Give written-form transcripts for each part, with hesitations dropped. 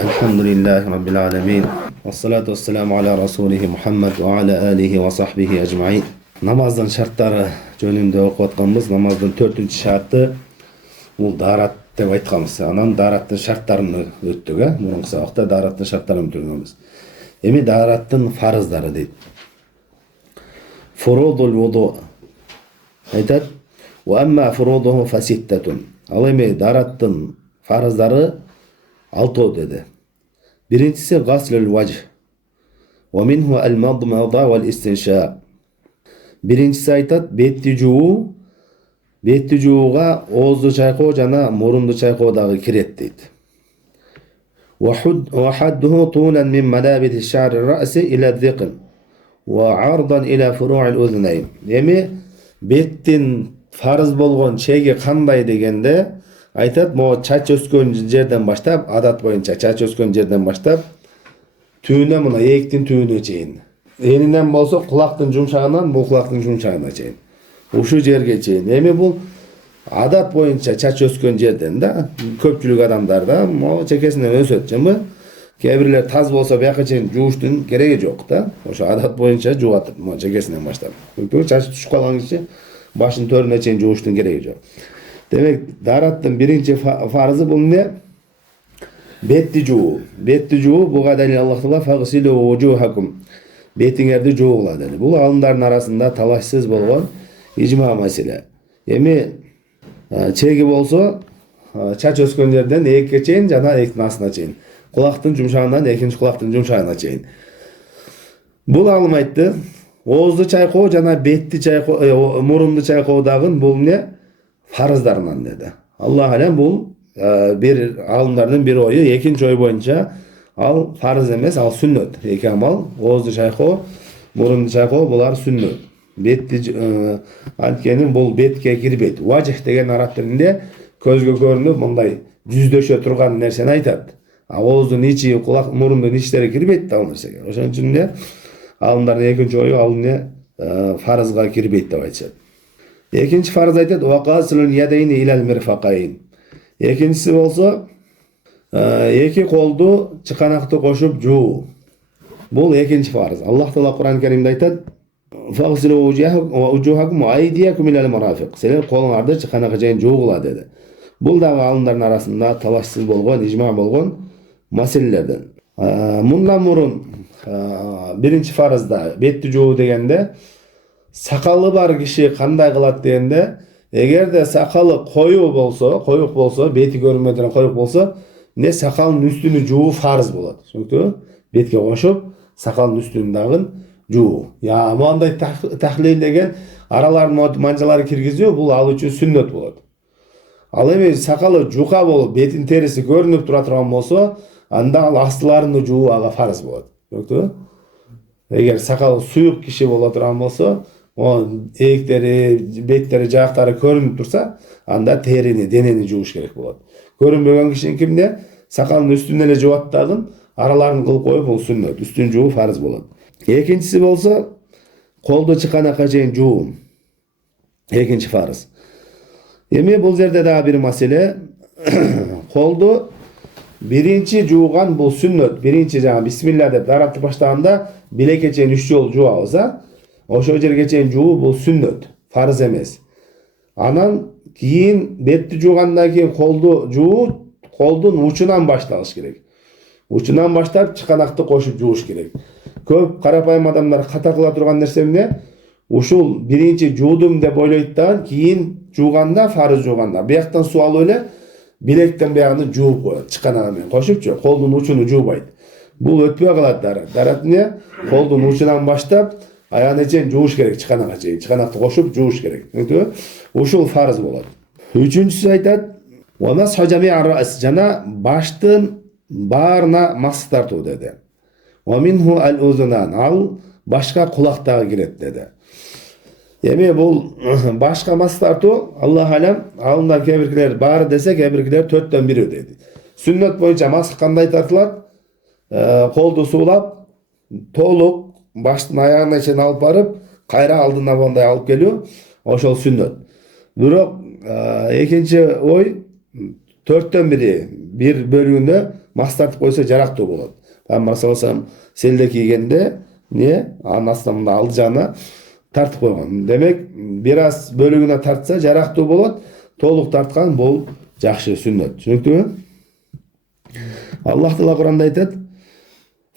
Elhamdülillahi Rabbil alemin. Vessalatu vesselamu ala Rasulihi Muhammed ve ala alihi ve sahbihi ecmain. Namazın şartları jönündө okup atkanбыз. Namazın 4-cü şartı bul darat деп айтканбыз. Анан дараттын шарттарын өттүк, мурунку сабакта дараттын шарттарын өтүргөнбүз. Эми дараттын фарыздары дейт. Фурудул вуду айтат. Wa amma furuduhu fasittatun. Ал эми дараттын фарыздары 6 dedi. Birincisi gaslül vajh. Ve minhu el-madmada vel-istinşa. Birincisi aytat betти жуу. Betти жууга оозду чайкоо жана мурунду чайкоо дагы кирет дейт. Wa hadduhu tulan min malabiti şa'ri ra'si ila dhiqn wa 'ardan ila furu'il udhnayn. Эми беттин фарыз болгон чеги кандай дегенде айтат, могу чач өскөн жерден баштап, адат боюнча чач өскөн жерден баштап түйүнө мына эектин түйүнө чейин. Энинен болсо кулактын жумшагынан бул кулактын жумшагына чейин. Ушул жерге чейин. Эми бул адат боюнча чач өскөн жерден да, көпчүлүк адамдарда могу чекесинен өсөт, жымы. Кээ бирлер таз болсо бияка чейин жууштун кереги жок да. Ошо адат боюнча жуат, могу чекесинен баштап. Чач түшүп калган киши башын төрүнө чейин жууштун кереги жок. Demek darаттын биринчи фарызы бул эмне? Бетти жуу. Бетти жуу буга далил Аллах Таала фагсилу вужухакум. Бетиңерди жуугула dedi. Бул алымдардын арасында талашсыз болгон ижма маселе. Эми чеги болсо чач өскөн жерден эекке чейин жана эктин астына чейин. Кулактын жумшагынан экинчи кулактын жумшагына чейин. Бул алым айтты. Оозду чайкоо жана бетти чайкоо, мурунду чайкоодагы бул эмне? Farzlarından dedi. Allah alem bul bir alımlarının bir oyu, ikinci oy boyunca al farz emes, al sünnet. Eki amal, oğuzdu çayko, murundu çayko, bular sünnet. Betti, antkenin bul betke girbet. Vacih degen Arap dilinde közgө görünüp, bunday жүздöşө turgan nerseni aytat. Oğuzdun içi, kulak, murundun içleri girbet de alınırsa. Oşun için de alımların ikinci oyu alını farzga girbet de aytışat. İkinci farz aytat ve qasilul yadayni ilal mirfaqayn. İkincisi bolsa iki koldu çıkanaktı koşup juu. Bul ikinci farz. Allah Taala Kur'an-ı Kerim'de aytat: "Fagsilu wujuhakum ve aydiyakum ilal marafiq." Senin kollardı çıkanaka çeyин juugula dedi. Bul dagı alımların arasında talaşsız bolgon, icma bolgon meselelerden. Mundan murun birinci farzda betти жуу degende sakalı bar kişi kanday kılat degende, eğer de sakalı koyu bolsa, beti görünmeden koyuk bolsa, ne sakalın üstünü juu farz болады. Çünkü betke koşup sakalın üstünü dagın juu. Ya monday tahlil degen araların manjalары kirgiziyor, bul al üçün sünnet болады. Al эми sakalı juka bolup betin terisi görünüp tura turgan bolsa, anda al astыларını juu aga farz болады. Çünkü eğer sakalı suyuk kişi bola turgan bolsa, o eğikleri, betleri, jактары көрүнүп tursa, anda terini, deneni жууш керек болады. Көрүнбөгөн kişinin kimde? Sakalın üstünden ele жуат dagın, aralarını kılıp koyup ol sünnet, üstün жуу farz болады. Ekincisi bolsa, koldu çıkanaka çeyин жуу. Ekinci farz. Эми бул жерде дагы bir маселе. Koldu birinci жууган бул sünnet. Birinci жаңа bismillah деп даратты баштаганда билекке чейин 3 жолу жуу алса, ошо жерге чейин жуу бул sünnet, farz эмес. Анан кийин бетти жуугандан кийин колду жуу, колдун учунан башталыш керек. Учунан баштап чыканакты кошуп жууш керек. Көп карапайым адамдар ката кыла турган нерсе эмне? Ушул биринчи жуудум деп ойлойт да, кийин жууганда, farz жууганда бияктан суу алып эле билектен биягын жууп коет, чыканагы менен кошупчу, колдун учуну жуубайт. Бул өтпөй калат дарат эмне? Колдун учунан баштап аяғына чейин жууш керек, чыканага чейин. Чыканакты кошуп жууш керек. Ушул фарз болот. Үчүнчүсү айтат: "Ва масху жами'ар рас", жана баштын баарына мас тартуу dedi. "Ва минху ал-узунан", ал башка кулактагы кирет dedi. Эми бул башка мас тартуу, Аллах алам, алымдар кээ биркилер баары десе, кээ биркилер 4төн 1 dedi. Сүннөт боюнча мас кандай тартылат? Колду суулап, толук баштын аягына чейин алып барып, кайра алдына мондай алып келүү, ошол сүннөт. Бирок экинчи ой 4'ten biri bir bölüğünde mas tartıp koysa жарактуу болот. Пайгамбар саллаллаху алейхи вассалам селде кийгенде не анасынан алды жана тартып койгон. Демек бир аз бөлүгүнө тартса жарактуу болот. Толук тарткан бул жакшы сүннөт. Түшүнүктүбү? Аллах Таала Куранда айтат: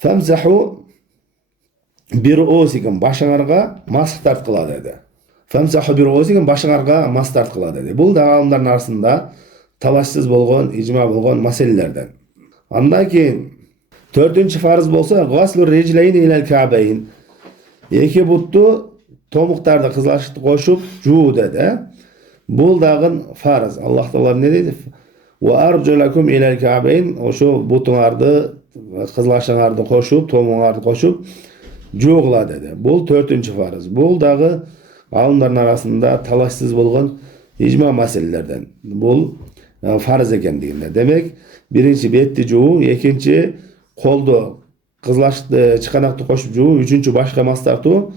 "Фамсаху бируусикум" башыңарга мас тарткыла деди. "Фамсаху бируусикум" башыңарга мас тарткыла деди. Бул да аалымдардын арасында талашсыз болгон, ижма болгон маселелерден. Андан кийин 4-нчү фарыз болсо гасlu rijlayn ilal ka'bayn. Эки бутту томуктарды кызылашыкты кошуп жуу деди. Бул дагы фарыз. Аллах Таала эмне дейт? "Wa arjulakum ilal ka'bayn" ошо бутуңарды, кызылашыңарды кошуп, томуңарды кошуп жуугула деди. Бул 4-нчү фарыз. Бул дагы аалымдардын арасында талашсыз болгон ижма маселелерден. Бул фарыз экендигинде. Демек, биринчи бетти жуу, экинчи колду кызылашыкты, чыканакты кошуп жуу, үчүнчү башка мас тартуу,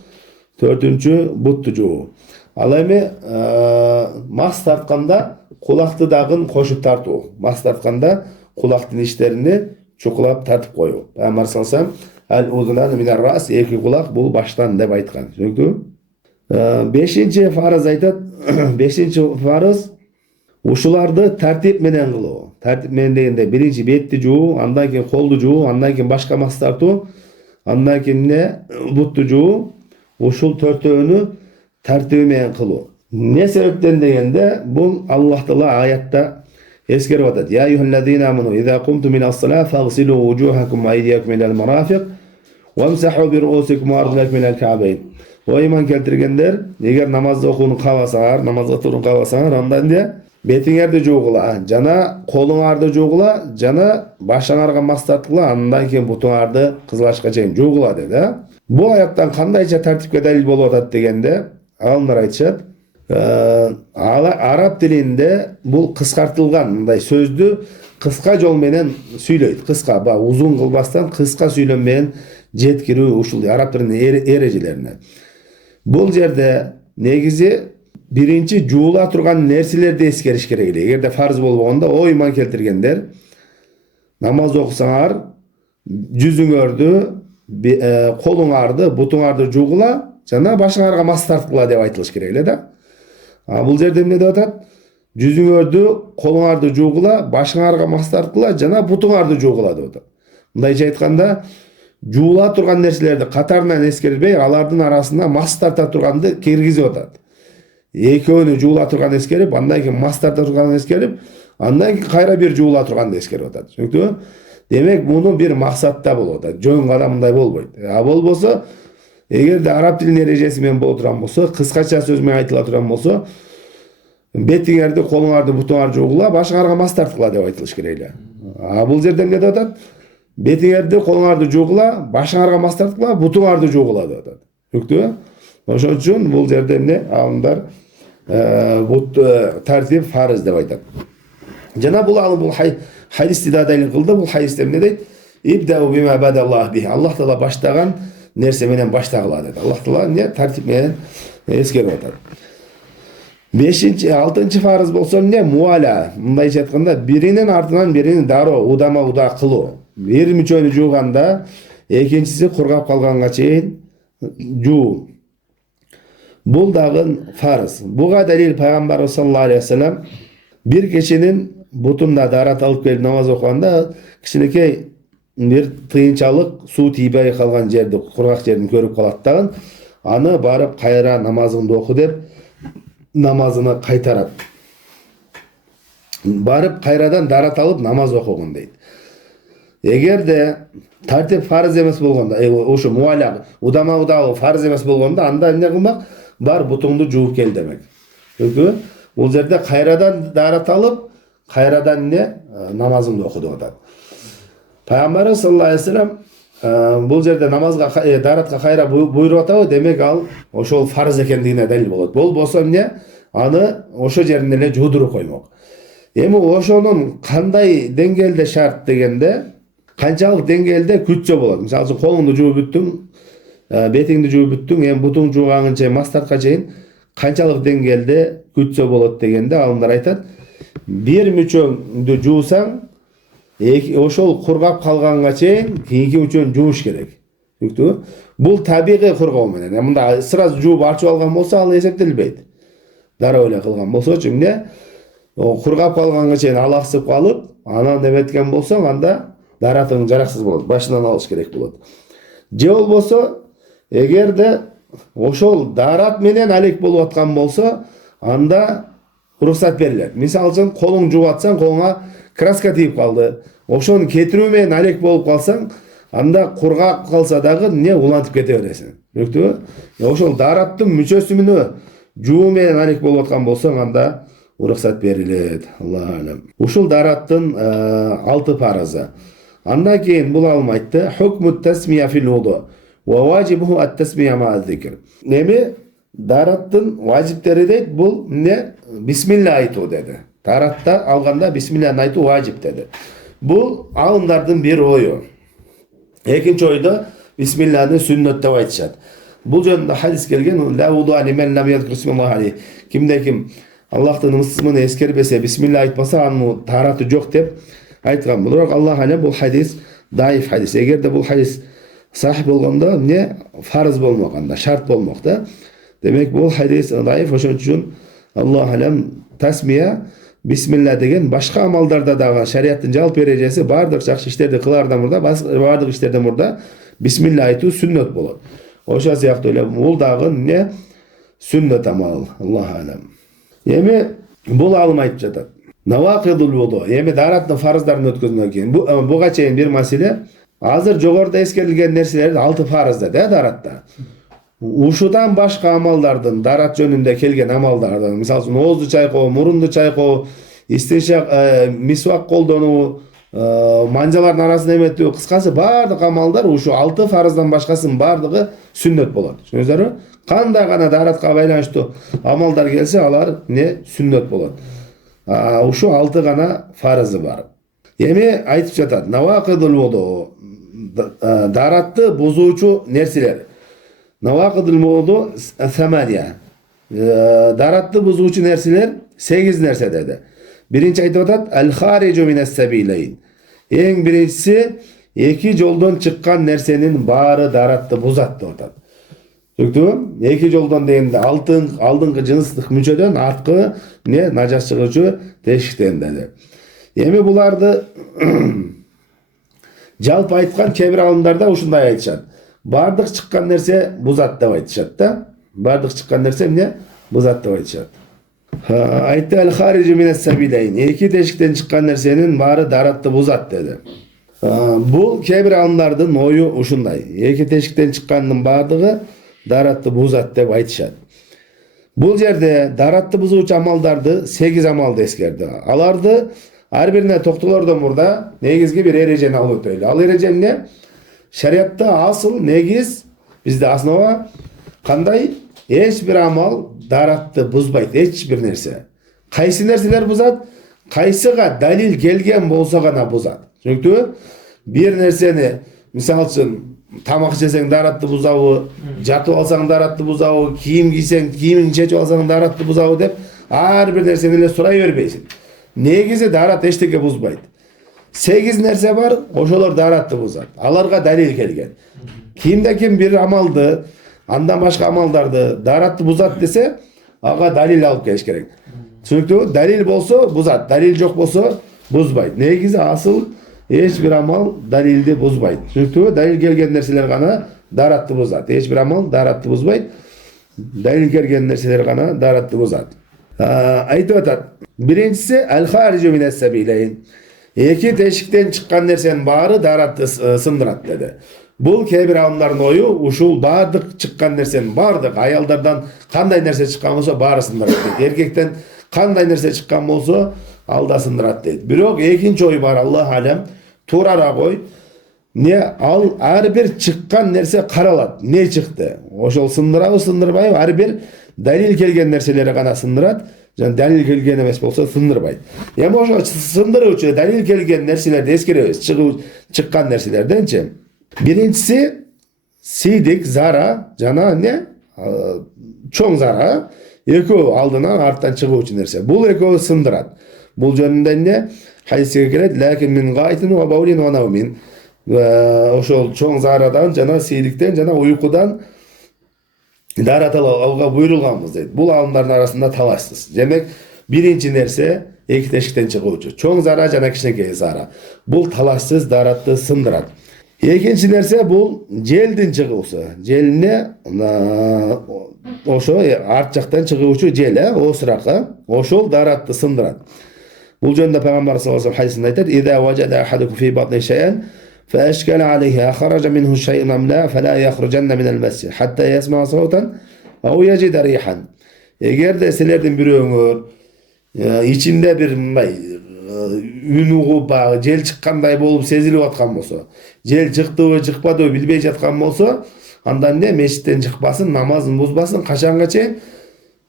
4-нчү бутту жуу. Ал эми мас тартканда кулакты дагы кошуп тартуу. Мас тартканда кулактын иштерини чукулап тартып коюу. Пайгамбар саллаллаху алейхи вассалам "Ал-удунан минар рас" эки кулак бул баштан деп айткан. Түшүнүктүбү? 5-нчи фарыз айтат. 5-нчи фарыз ушуларды тартип менен кылуу. Тартип менен дегенде биринчи бетти жуу, андан кийин колду жуу, андан кийин башка мас тартуу, андан кийин бутту жуу. Ушул 4-өөнү тартиби менен кылуу. Не себептен дегенде бул Аллах Таала аятта эскерип атат. "Я ayyuhallazina amanu idza qumtum minas-salati faghsilu wujuhakum wa aydiyakum ilal marafiq wamsahu bi ru'usikum wa arjulakum ilal ka'bayn." O iman keltirgендер, эгер намазды окууну кааласаңар, намазга турууну кааласаңар, анда эмне? Бетиңерди жуугула, жана колуңарды жуугула, жана башыңарга мас тарткыла, андан кийин бутуңарды кызылашка чейин жуугула деди. Бул аяттан кандайча тартипке далил болуп атат дегенде, аалымдар айтышат, араб тилинде бул кыскартылган мындай сөздү кыска жол менен сүйлөйт. Кыска, узун кылбастан кыска сүйлөм менен жеткирүү ушул араб тилинин эрежелерине. Бул жерде негизи биринчи жуула турган нерселерди эскериш керек эле. Эгерде фарз болбогондо, о иман келтиргендер, намаз окусаңар, жүзүңөрдү, колуңарды, бутуңарды жуугула, жана башыңарга мас тарткыла деп айтылыш керек эле да. Бул жерде эмне деп атат? Жүзүңөрдү, колуңарды жуугула, башыңарга мас тарткыла, жана бутуңарды жуугула деп атат. Мындайча айтканда, жуула турган нерселерди катарынан эскербей, алардын арасына мас тарта турганды киргизип атат. Экөөнү жуула турган эскерип, андан кийин мас тарта турган эскерип, андан кийин кайра бир жуула турганды эскерип атат. Түшүнүктүбү? Демек, муну бир максатта болуп атат. Жөн гана мындай болбойт. Болбосо, эгерде араб тилинин эрежеси менен боло турган болсо, кыскача сөз менен айтыла турган болсо, бетиңерди, колуңарды, бутуңарды жуугула, башыңарга мас тарткыла деп айтылыш керек эле. Бул жерде эмне деп атат? Бетиңерди, колуңарды жуугула, башыңарга мас тарткыла, бутуңарды жуугула деп атат. Түшүнүктүбү? Ошон үчүн бул жерде эмне? Аалымдар бут тартип фарыз деп айтат. Жана бул хадисти да далил кылды. Бул хадисте эмне дейт? "Ибдау бима бадаллах бих." Аллах Таала баштаган нерсе менен баштагыла деди. Аллах Таала эмне? Тартип менен эскерип атат. 5-нчи, 6-нчы фарыз болсо эмне? Муала. Мындайча айтканда, биринин артынан бирини дароо удама кылуу. Бир мүчөнү жууганда, экинчиси кургап калганга чейин жуу. Бул дагы фарыз. Буга далил Пайгамбар саллаллаху алейхи вассалам бир кишинин бутунда дарат алып келип намаз окуганда, кичинекей бир тыйынчалык суу тийбей калган жерди, кургак жерин көрүп калат дагы, аны барып кайра намазыңды оку деп намазыны кайтарат. Барып кайрадан дарат алып намаз окугун дейт. Эгерде тартип фарыз эмес болгондо, ошо муаля удама фарыз эмес болгондо, анда эмне кылмак? Бар бутуңду жууп кел демек. Түшүнүктүбү? Бул жерде кайрадан дарат алып, кайрадан намазыңды оку деп атат. Пайгамбар саллаллаху алейхи вассалам бул жерде намазга даратка кайра буйруп атабы, демек ал ошол фарыз экендигине далил болот. Болбосо эмне? Аны ошо жеринен эле жуудуруп коймок. Эми ошонун кандай деңгээлде шарт дегенде, канчалык деңгээлде күтсө болот. Мисалы үчүн колуңду жууп бүттүң, бетиңди жууп бүттүң, эми бутуң жууганыңча мас тартканга чейин канчалык деңгээлде күтсө болот дегенде, аалымдар айтат, Bir müçөңдү жуусаң, ошол кургап калганга чейин кийинки мүчөнү жууш керек. Түшүндүңбү? Бул табигый кургоо менен. Мында сразу жууп ачып алган болсо, ал эсептелбейт. Дароо эле кылган болсочу, эмне? Кургап калганга чейин алаксып калып, анан эметкен болсоң, анда даратың жараксыз болот. Башынан алыш керек болот. Же болбосо, эгерде ошол дарат менен алек болуп аткан болсо, анда уруксат берилет. Мисалы үчүн, колуң жууп атсаң, колуңа краска тийип калды. Ошону кетирүү менен алек болуп калсаң, анда кургап калса дагы улантып кете бересиң. Түшүндүңбү? Ошол дараттын мүчөсүнө жуу менен алек болуп аткан болсоң, анда уруксат берилет. Аллаху алам. Ушул дараттын 6 парызы. Андан кийин бул алмайтты. Хукмут тасмия фил вуду. Ва важибуху ат-тасмия ма зикр. Эми дараттын важиптери дейт, бул бисмилла айтуу деди. Таратта алганда бисмилланы айтуу важип деди. Бул алымдардын бир ою. Экинчи ойдо бисмилланы сүннөт деп айтышат. Бул жөнүндө хадис келген: "Ла вуду алимен лам язкур бисмиллахи алейх." Кимде ким Аллахтын ысымын эскербесе, бисмилла айтпаса, анын тараты жок деп айткан. Бирок Аллах алем бул хадис даиф хадис. Эгерде бул хадис сахих болгондо фарыз болмок, анда шарт болмок да. Демек бул хадис даиф, ошон үчүн Аллах алем тасмия бисмилла деген башка амалдарда дагы шариаттын жалпы эрежеси бардык жакшы иштерди кылаардан мурда, бардык иштерден мурда бисмилла айтуу сүннөт болот. Ошол сыяктуу эле бул дагы сүннөт амал. Аллах алем. Эми бул алым айтып жатат. Навакидул вуду. Эми дараттын фарыздарын өткөзгөндөн кийин буга чейин бир маселе. Азыр жогоруда эскерилген нерселер 6 фарызда даратта. Ушудан башка амалдардын, дарат жөнүндө келген амалдардын, мисалы үчүн оозду чайкоо, мурунду чайкоо, истиншак, мисвак колдонуу, манжалардын арасын эметүү, кыскасы бардык амалдар ушу 6 фарыздан башкасынын бардыгы сүннөт болот. Түшүнүңүздөрбү? Кандай гана даратка байланыштуу амалдар келсе, алар сүннөт болот. Ушу 6 гана фарызы бар. Эми айтып жатат: навакидул вуду, даратты бузуучу нерселер. Навакидул вуду самания. Даратты бузуучу нерселер 8 нерсе деди. Биринчи айтып атат: ал-хариджу минас сабилейн. Эң биринчиси, эки жолдон чыккан нерсенин баары даратты бузат деп атат. Түшүндүңбү? Эки жолдон дегенде алдыңкы жыныстык мүчөдөн арткы нажас чыгуучу тешиктен деди. Эми буларды жалпы айткан кээ бир алымдарда ушундай айтышат: бардык чыккан нерсе бузат деп айтышат да. Бардык чыккан нерсе бузат деп айтышат. Айтты: ал-хариджу минас сабилейн. Эки тешиктен чыккан нерсенин баары даратты бузат деди. Бул кээ бир алымдардын ою ушундай. Эки тешиктен чыккандын бардыгы даратты бузат деп айтышат. Бул жерде даратты бузуучу амалдарды 8 амалды эскерди. Аларды ар бирине токтолордон мурда негизги бир эрежени алып өтөйлү. Ал эреже эмне? Шариатта асыл, негиз, бизде основа кандай? Эч бир амал даратты бузбайт, эч бир нерсе. Кайсы нерселер бузат? Кайсыга далил келген болсо гана бузат. Түшүнүктүбү? Бир нерсени, мисалы үчүн, тамак жесең даратты бузабы, жатып алсаң даратты бузабы, кийим кийсең, кийимиңди чечип алсаң даратты бузабы деп ар бир нерсени эле сурай бербейсиң. Негизи дарат эчтеке бузбайт. 8 нерсе бар, ошолор даратты бузат. Аларга далил келген. Кимде ким бир амалды, андан башка амалдарды даратты бузат десе, ага далил алып келиш керек. Түшүнүктүбү? Далил болсо бузат, далил жок болсо бузбайт. Негизи асыл эч бир амал далилди бузбайт. Түшүнүктүбү? Далил келген нерселер гана даратты бузат. Эч бир амал даратты бузбайт. Далил келген нерселер гана даратты бузат. Айтып атат: биринчиси ал-хариджу минас сабилейн. Эки тешиктен чыккан нерсенин баары даратты сындырат деди. Бул кээ бир алымдардын ою, ушул бардык чыккан нерсенин бардык аялдардан кандай нерсе чыккан болсо баары сындырат дейт. Эркектен кандай нерсе чыккан болсо ал да сындырат дейт. Бирок экинчи ой бар, Аллах алем, туурара кой. Ал ар бир чыккан нерсе каралат. Не чыкты? Ошол сындырабы, сындырбайбы? Ар бир далил келген нерселери гана сындырат. Далил келген эмес болсо сындырбайт. Эми ошо сындыруучу далил келген нерселерди эскеребиз. Чыккан нерселерденчи. Биринчиси сидик, зара, жана чоң зара, экөө алдынан арттан чыгуучу нерсе. Бул экөө сындырат. Bul jönünde ne? Hadisке kelет, lakin min gaitin wa bawlin wa nawmin. Oşol çoğ zaradan, jana siylikten, jana uykudan darat alga buyurulganбыз дейт. Бул алымдардын арасында талашсыз. Демек, birinci nerse эки тешиктен чыгуучу. Çoğ zara жана кичинекей zara. Бул талашсыз даратты сындырат. Экинчи нерсе бул желдин чыгуусу. Желине ошо арт жактан чыгуучу жел, осурака, ошол даратты сындырат. Бул жөнүндө пайгамбар саллаллаху алейхи вассалам айтат: "Иза важада ахадукум фи батни шай'ан فأشكل عليه أخرج منه شيء أم لا فلا يخرجن من المسجد حتى يسمع صوتا أو يجد ريحا." Eğer de silerden biröňür içinde bir ün ugup jel çıkkanday bolup sezilip atkan bolsa, jel çıktıbı çıkpadıbı bilbey жаткан bolsa, andan ne meşitten çıkpasın, namazın buzbasın, kaçanga çeyin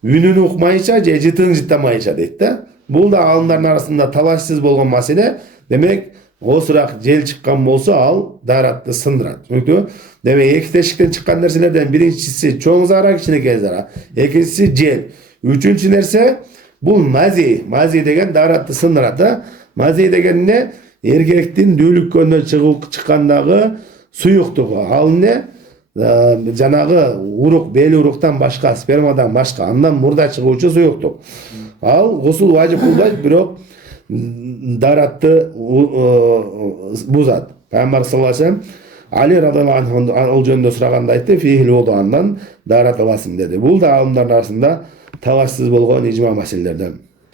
ününü ukmayınca, jitini jitamayınca deydi de. Bul da alımların arasında talaşsız bolgon masele. Demek, osırak jel çıkkan bolsa al daratты sındırat. Demek iki teşikten çıkan nerselerden birincisi çoğ zara, kичинекей zara. Ikincisi jel. Üçüncü nerse bul mazi. Mazi degen daratты sındırat da. Mazi degen ne? Erkektin düylükköндөн çıkkandağı suyuktuğu. Al ne? Janagı uruk, beli uruktan başka, spermadan başka, andan murda çıkıuçu suyuktuk. Al gusul vacip kılbay, birok daratты buzat. Peygamber sallallahu aleyhi ve sellem Ali radıyallahu anh ol jönündө suraganda aytты, fihil wudu'andan darat alasın dedi. Bul da alımların arasında talaşsız bolgon icma meselelerden.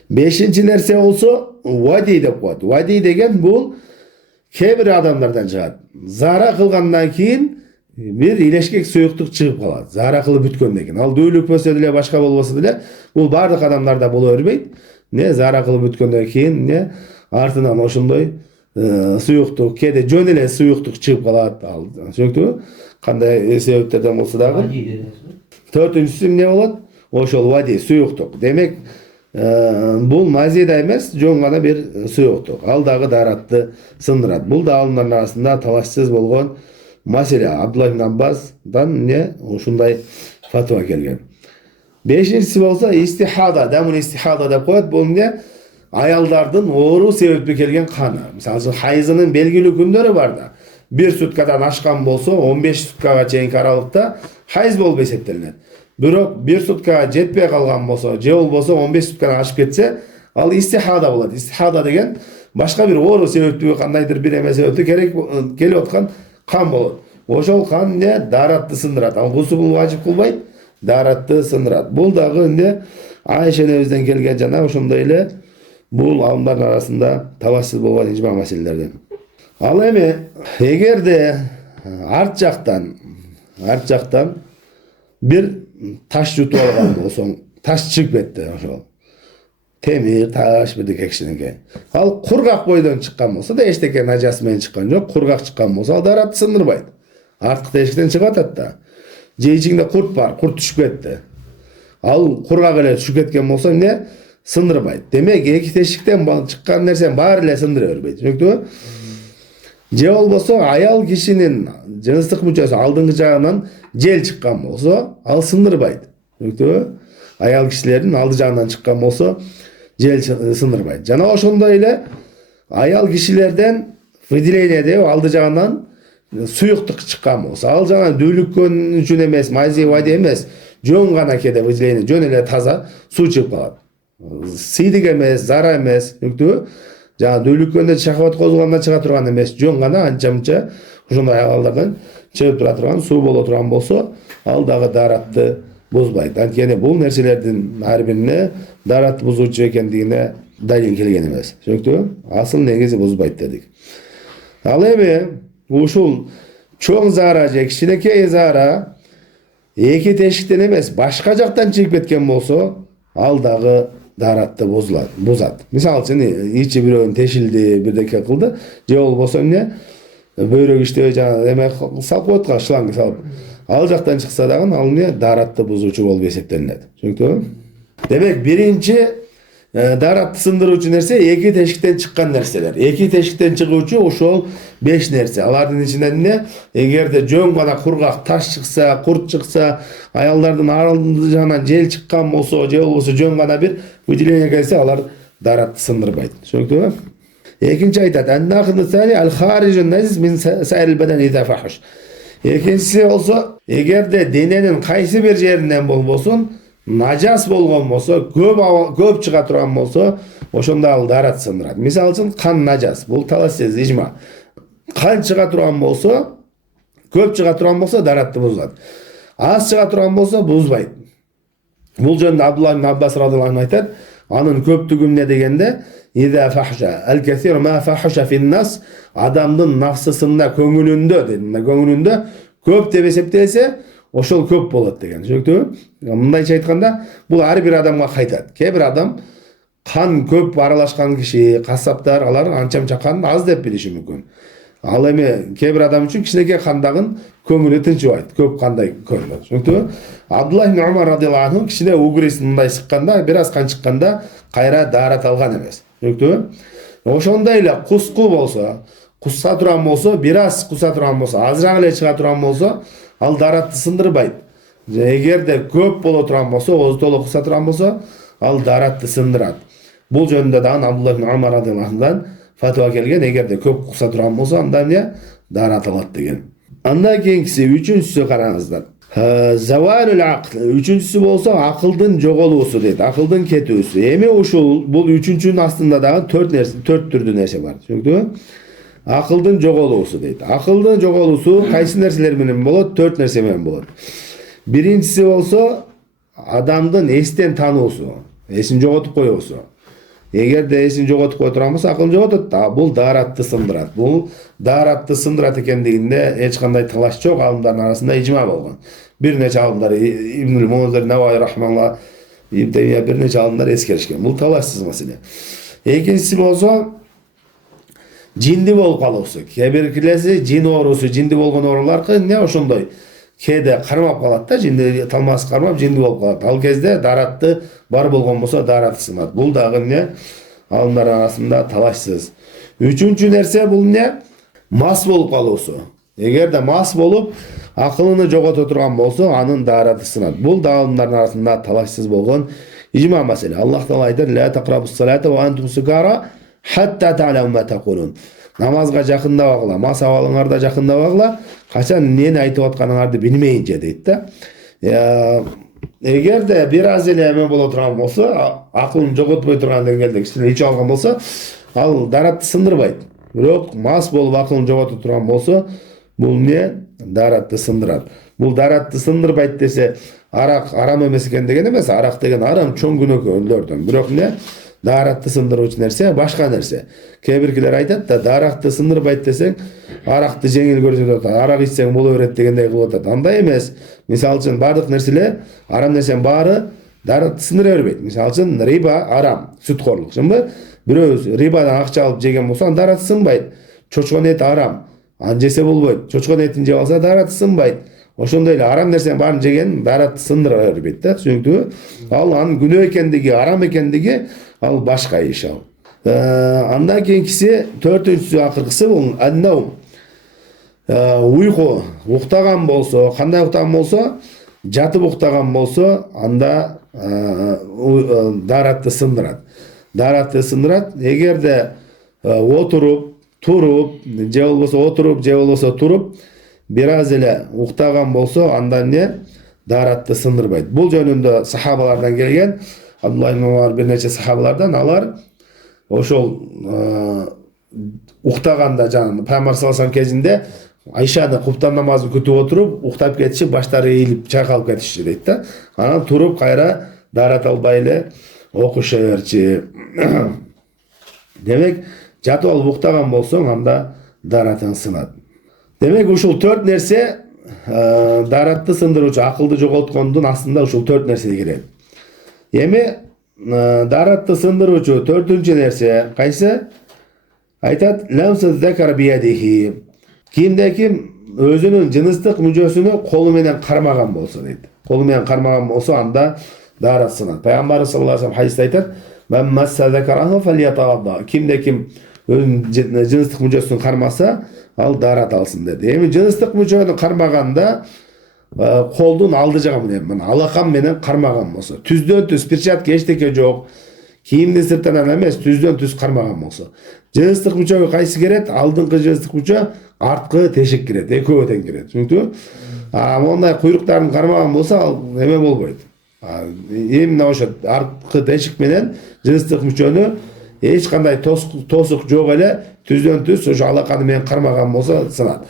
Beşinci nerse olsa vadi dep koyat. Vadi degen bul kebir adamlardan çıgat. Zara kılgandan keyin bir ileşkek suyuktuk çıkıp kalat. Zara kılıp bütkөндөн keyin. Al döylük bolsa dile, başka bolbosa dile, bul bardык adamlarda bola berбейт. Ne zara kılıp bütkөндөн keyin ne артынан ошондой suyuktuk, kede jön ele suyuktuk çıkıp kalat. Çünkü kanday sebeplerden bolsa dagы. Dördüncüsü ne bolat? Oşol vadi suyuktuk. Demek bul mazida emes, jon gana bir suyuktuk. Al dagı daratты sındırat. Bul da alımların arasında talaşsız bolgon masele. Abdullah ibn Abbas'dan ne uşunday fatwa kelgen. Beşincisi bolsa istihada, damun istihada dep koyat. Bul ne? Ayaldardın oğru sebepli kelgen kanı. Misal hayızının belgili gündörü var da. Bir sutkadan aşkan bolsa 15 sutkaga çeyinki aralıkta hayız bolup eseptelenет. Бирок bir sutkaga жетпей kalgan bolsa, je bolbosa 15 sutkadan aşıp ketse, al istihada bolat. Istihada degen başka bir oğru sebepli kandaydır bir eme sebepli kelip atkan kan bolat. Oşol kan ne? Daratты sındırat. Al gusul vacip kılbayt, daratты sındırat. Bul dagı ne? Ayşe nevizden kelgen jana ошондой эле bul alımların arasında talaşsız bolgan icma meselelerden. Al emi eger de art jaktan bir taş yutup algan bolsoň, taş çıkıp ketdi ошол. Temir, taş birdik ekşineke. Al kurgak boydan çıkkan bolsa da eşteke najası menен çıkkan jok, kurgak çıkkan bolsa al daratты sındırbayt. Artык teşikten çıkıp atat da. Je içinde kurt var, kurt düşüp ketdi. Al kurgak ele düşüp ketken bolsa ne? Sındırbayt. Demek iki teşikten çıkkan nersen bari ele sındıra berбейт. Çünkü je bolbosa ayal kişinin jınыстык мүчөsү алдыңкы жагынан jel çıkkan bolsa al sındırbayt. Çünkü ayal kişilerin aldı jagынан çıkkan bolsa jel sındırbayt. Jana ошондой эле ayal kişilerden выделение деп aldı jagынан suyuktuk çıkkan bolsa al jana düйлүккөн үчүн эмес, майзи вади эмес, жөн гана кеде выделение, жөн эле таза суу чыгып калат. Сийдик эмес, зара эмес, çünkü жана düйлүккөндө шахват козулганда чыга турган эмес, жөн гана анча-мынча ошондой аялдардан чыгып тура турган, суу боло турган болсо, ал дагы daratты buzbayт. Анткени бул нерселердин ар бирине daratты buzуучу экендигине далил келген эмес. Çünkü asıl негизи buzbayт дедик. Ал эми ушул çoğ zara же кичинекей zara эки тешиктен эмес, башка жактан чыгып кеткен болсо, ал дагы daratты buzat. Misal için içi biröğün teşildi, birdeke kıldı. Je bolbosa ne? Böyrek işte emek salp koyatqa şılangı salp. Al jaktan çıksa dagın al ne? Daratты buzucu bolup eseptelenет. Çünkü demek birinci daratты sındırıcı nerse iki teşikten çıkan nerseler. İki teşikten çıkıcı ошол 5 nerse. Alardın içinden ne? Eğer de jön gana kurgak taş çıksa, kurt çıksa, ayallardan araldığı jagынан jel çıkkan bolsa, je bolbosa jön gana bir выделение келсе, алар даратты сындырбайт. Түшүнүктүбү? Экинчи айтат: "Ан-нақыду сани ал-харижун назис мин саирил бадан иза фахш." Экинчиси болсо, эгерде дененин кайсы бир жеринен болбосун, нажас болгон болсо, көп чыга турган болсо, ошондо ал дарат сындырат. Мисалы үчүн кан нажас, бул талассыз ижма. Кан чыга турган болсо, көп чыга турган болсо даратты бузат. Аз чыга турган болсо бузбайт. Бул жөнүндө Абдулла ибн Аббас радыйаллаху анху айтат: "Анын көптүгү эмне дегенде, иза фахша ал-касир ма фахша фин-нас", адамдын нафсысында, көңүлүндө көп деп эсептелсе, ошол көп болот деген. Түшүнүктүбү? Мындайча айтканда, бул ар бир адамга кайтат. Кээ бир адам кан көп аралашкан киши, кассаптар алар анча-мынча кан аз деп билиши мүмкүн. Ал эми кээ бир адам үчүн кичинекей кандагын көңүлү тынчыбайт, көп кандай көрүнөт. Түшүнүктүбү? Абдулла ибн Умар радыйаллаху анху кичине угрис мындай чыкканда, бир аз кан чыкканда кайра дарат алган эмес. Түшүнүктүбү? Ошондой эле куску болсо, куса турган болсо, бир аз куса турган болсо, азыраак эле чыга турган болсо, ал даратты сындырбайт. Эгерде көп боло турган болсо, оозтоло куса турган болсо, ал даратты сындырат. Бул жөнүндө дагы Абдулла ибн Умар радыйаллаху анхудан фатва келген, эгерде көп куса турган болсо, анда эмне? Дарат алат деген. Андан кийинкиси үчүнчүсү караңыздар. Завалул акл. Үчүнчүсү болсо акылдын жоголуусу дейт, акылдын кетүүсү. Эми ушул бул үчүнчүнүн астында дагы 4 түрдүү нерсе бар. Түшүнүктүбү? Акылдын жоголуусу дейт. Акылдын жоголуусу кайсы нерселер менен болот? 4 нерсе менен болот. Биринчиси болсо адамдын эстен таануусу, эсин жоготуп коюусу. Эгерде эсин жоготуп кое турган болсо, акылын жоготот да, бул даратты сындырат. Бул даратты сындырат экендигинде эч кандай талаш жок, алымдардын арасында ижма болгон. Бир нече алымдар, Ибнул Мунзир, Наваи рахмалла, Ибн Таймия бир нече алымдар эскеришкен. Бул талашсыз маселе. Экинчиси болсо жинди болуп калуусу. Кээ биркилеси жин оорусу, жинди болгон оорулар эмне ошондой кээде кармап калат да, жинди талмасы кармап жинди болуп калат. Ал кезде даратты бар болгон болсо даратты сынат. Бул дагы эмне? Алымдар арасында талашсыз. Үчүнчү нерсе бул эмне? Мас болуп калуусу. Эгерде мас болуп акылын жогото турган болсо, анын дараты сынат. Бул да алымдардын арасында талашсыз болгон ижма маселе. Аллах таала айтат: "Ла тaqrabus salata wa antum sukara hatta ta'lamu ma taqulun." Намазга жакындабагыла, мас абалыңарда жакындабагыла, качан эмнени айтып атканыңарды билмейинче дейт да. Эгерде бир аз эле эме боло турган болсо, акылын жоготпой турган деңгээлде кичине ичип алган болсо, ал даратты сындырбайт. Бирок мас болуп акылын жоготуп турган болсо, бул эмне? Даратты сындырат. Бул даратты сындырбайт десе, арак арам эмес экен деген эмес. Арак деген арам чоң күнөөкөөлөрдөн. Бирок эмне? Даратты сындыруучу нерсе башка нерсе. Кээ биркилер айтат да, даракты сындырбайт десең, аракты жеңил көрсөтөт, арак ичсең боло берет дегендей кылып атат. Андай эмес. Мисалы үчүн бардык нерселер, арам нерсенин баары даратты сындыра бербейт. Мисалы үчүн риба арам, сүткорлук, чынбы? Бирөө рибадан акча алып жеген болсо, анда дараты сынбайт. Чочкон эт арам, аны жесе болбойт. Чочкон этин жеп алса, дараты сынбайт. Ошондой эле арам нерсенин баарын жеген даратты сындыра бербейт да, түшүнүктүбү? Ал анын күнөө экендиги, арам экендиги ал башка иш ал. Андан кийинкиси, төртүнчүсү акыркысы бул аннаум. Уйку, уктаган болсо, кандай уктаган болсо, жатып уктаган болсо, анда даратты сындырат. Даратты сындырат. Эгерде отуруп, туруп, же болбосо отуруп, же болбосо туруп, бир аз эле уктаган болсо, анда эмне? Даратты сындырбайт. Бул жөнүндө сахабалардан келген, Абдулла ибн Умар бир нече сахабалардан, алар ошол уктаганда жаңы Пайгамбар саллаллаху алейхи кезинде Айшаны куптан намазын күтүп отуруп, уктап кетиши, баштары ийилип чайкалып кетиши дейт да. Анан туруп кайра дарат албай эле окуша берчи. Демек, жатып алып уктаган болсоң, анда даратың сынат. Демек, ушул 4 нерсе даратты сындыруучу, акылды жоготкондун астында ушул 4 нерсе кирет. Эми даратты сындыруучу 4-үнчү нерсе кайсы? Айтат: "Ламсу закар биядихи." Кимде-ким өзүнүн жыныстык мүжөсүнү колу менен кармаган болсо дейт. Колу менен кармаган болсо, анда дарат сынат. Пайгамбар саллаллаху алейхи хадисте айтат: "Ман масса закараху фальятавадда." Кимде-ким өзүнүн жыныстык мүжөсүн кармаса, ал дарат алсын деди. Эми жыныстык мүчөнү кармаганда колдун алды жагы менен, алакан менен кармаган болсо, түздөн түз перчатка эчтеке жок, Кийимдин сыртынан эмес, түздөн түз кармаган болсо. Жыныстык мүчөгө кайсы кирет? Алдыңкы жыныстык мүчө, арткы тешик кирет, экөө тең кирет. Түшүндүңбү? Мондай куйруктарын кармаган болсо, ал эме болбойт. Эмне ошо арткы тешик менен жыныстык мүчөнү эч кандай тосук жок эле түздөн түз ошо алаканы менен кармаган болсо сынат.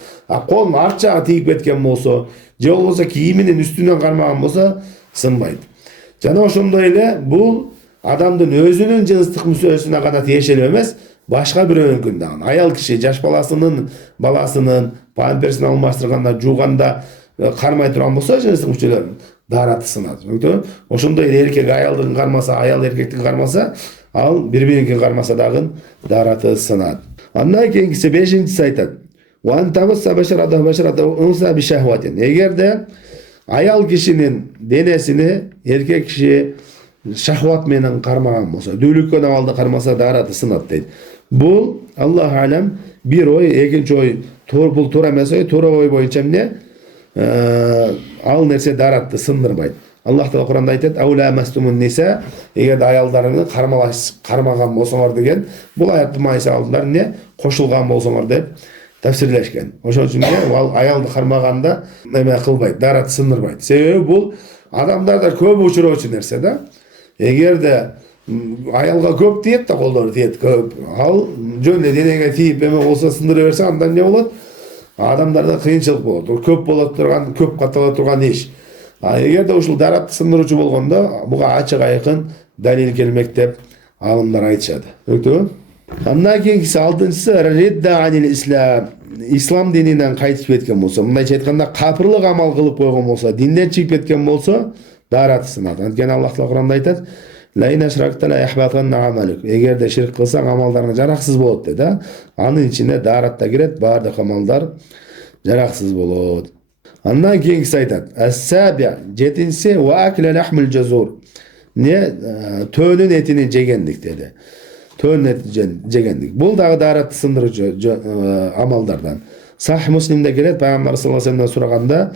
Колун арт жагы тийип кеткен болсо, же болбосо кийиминин үстүнөн кармаган болсо сынбайт. Жана ошондой эле бул адамдын өзүнүн жыныстык мүчөсүнө гана тиешелүү эмес, башка бирөөнүн дагы. Аял киши жаш баласынын памперсин алмаштырганда, жууганда кармай турган болсо жыныстык мүчөлөрүн даараты сынат. Ошондой эле эркек аялдын кармаса, аял эркектин кармаса, ал бири-биринин кармаса дагы даараты сынат. Андан кийинкиси 5-инчиси айтат. Эгерде аял кишинин денесини эркек киши шахват менен кармаган болсо, дүүлүккөн абалда кармаса даараты сынат дейт. Бул Аллах алам бир ой, экинчи ой бул туура эмес ой, туура ой боюнча эмне? Ал нерсе дааратты сындырбайт. Аллах Таала Куранда айтат: "Аула мастумун ниса", эгерде аялдарыңы кармаган болсоңор деген, бул аятты майса алдылар эмне? Кошулган болсоңор деп тафсирлешкен. Ошон үчүн ал аялды кармаганда эме кылбайт, даараты сындырбайт. Себеби бул адамдарда көп учуроочу нерсе да. Эгерде аялга көп тиет да, колдору тиет көп. Ал жөн эле денеге тийип эме болсо, сындыра берсе, анда эмне болот? Адамдарда кыйынчылык болот. Көп болот турган, көп каттала турган иш. Эгерде ушул дааратты сындыруучу болгондо, буга ачык айкын далил келмек деп алымдар айтышат. Түшүндүңбү? Андан кийинкиси 6-ынчысы ридда анил ислам. Ислам дининен кайтып кеткен болсо, мындайча айтканда капырлык амал кылып койгон болсо, динден чыгып кеткен болсо, даараты сынат. Анткени Аллах Таала Куранда айтат: "Лайна шракта ла яхбатанна амалук". Эгерде ширк кылсаң, амалдарың жараксыз болот дейт. Анын ичине даарат да кирет, баардык амалдар жараксыз болот. Андан кийинкиси айтат: "Ас-саби", 7-инчиси ва акла лахмул жазур. Төөнүн этини жегендик деди. Төөнүн этин жегендик. Бул дагы дааратты сындыруучу амалдардан. Сахih Муслимде келет, Пайгамбар саллаллаху алейхи вассалам сураганда,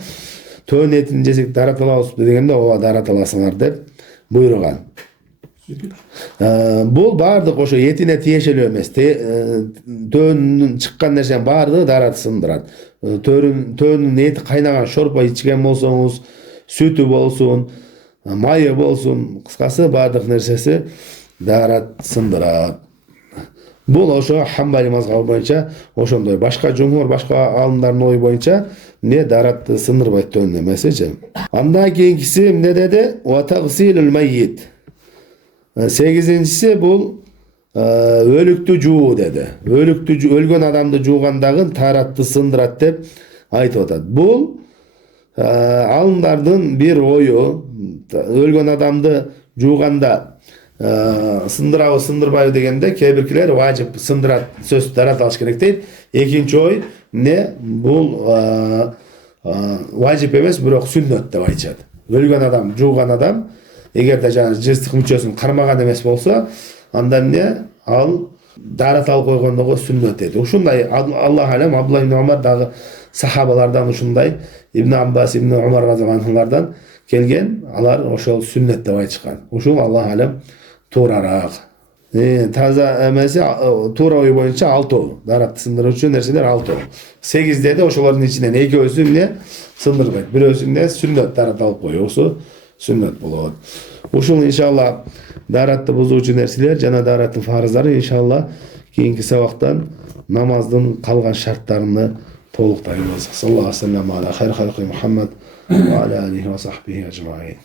төөн этин жесек даарат алабыз дегенде, ооба даарат аласыңар деп буйруган. Бул баардык ошо этине тиешелүү эмес. Төөнүн чыккан нерсенин баардыгы даараты сындырат. Төөнүн эти кайнаган шорпо ичкен болсоңуз, сүтү болсун, майы болсун, кыскасы баардык нерсеси даарат сындырат. Бул ошо Хамбали мазхабы боюнча ошондой. Башка жумур, башка алымдардын ою боюнча не дааратты сындырбайт төөнүн эмесичи. Андан кийинкиси эмне деди? Ва тагсилул майит. 8-инчиси бул өлүктү жуу деди. Өлгөн адамды жуугандагы дааратты сындырат деп айтып атат. Бул алымдардын бир ою, өлгөн адамды жууганда сындырабы сындырбайбы дегенде, кээ биркилер важип сындырат, сөз даарат алыш керек дейт. Экинчи ой эмне? Бул важип эмес, бирок сүннөт деп айтышат. Өлгөн адам, жууган адам эгерде жана жыныстык мүчөсүн кармаган эмес болсо, анда эмне? Ал даарат алып койгондого сүннөт дейт. Ушундай Аллах алам Абдулла ибн Умар дагы сахабалардан ушундай, Ибн Аббас, Ибн Умар разияллаху келген, алар ошол сүннөт деп айтышкан. Ушул Аллах алам туураараак. Таза эмеси туура ой боюнча 6. Дааратты сындыруучу нерселер 6. 8 деди, ошолордун ичинен экөөсү эмне сындырбайт. Бирөөсүнө сүннөт даарат алып койсо сүннөт болот. Ушул иншалла дааратты бузуучу нерселер жана даараттын фарыздары иншалла кийинки сабактан намаздын калган шарттарыны толуктайбыз. Саллаллаху алейхи ва саллям ала хайр халқи Мухаммад ва ала алихи ва сахбихи ажмаин.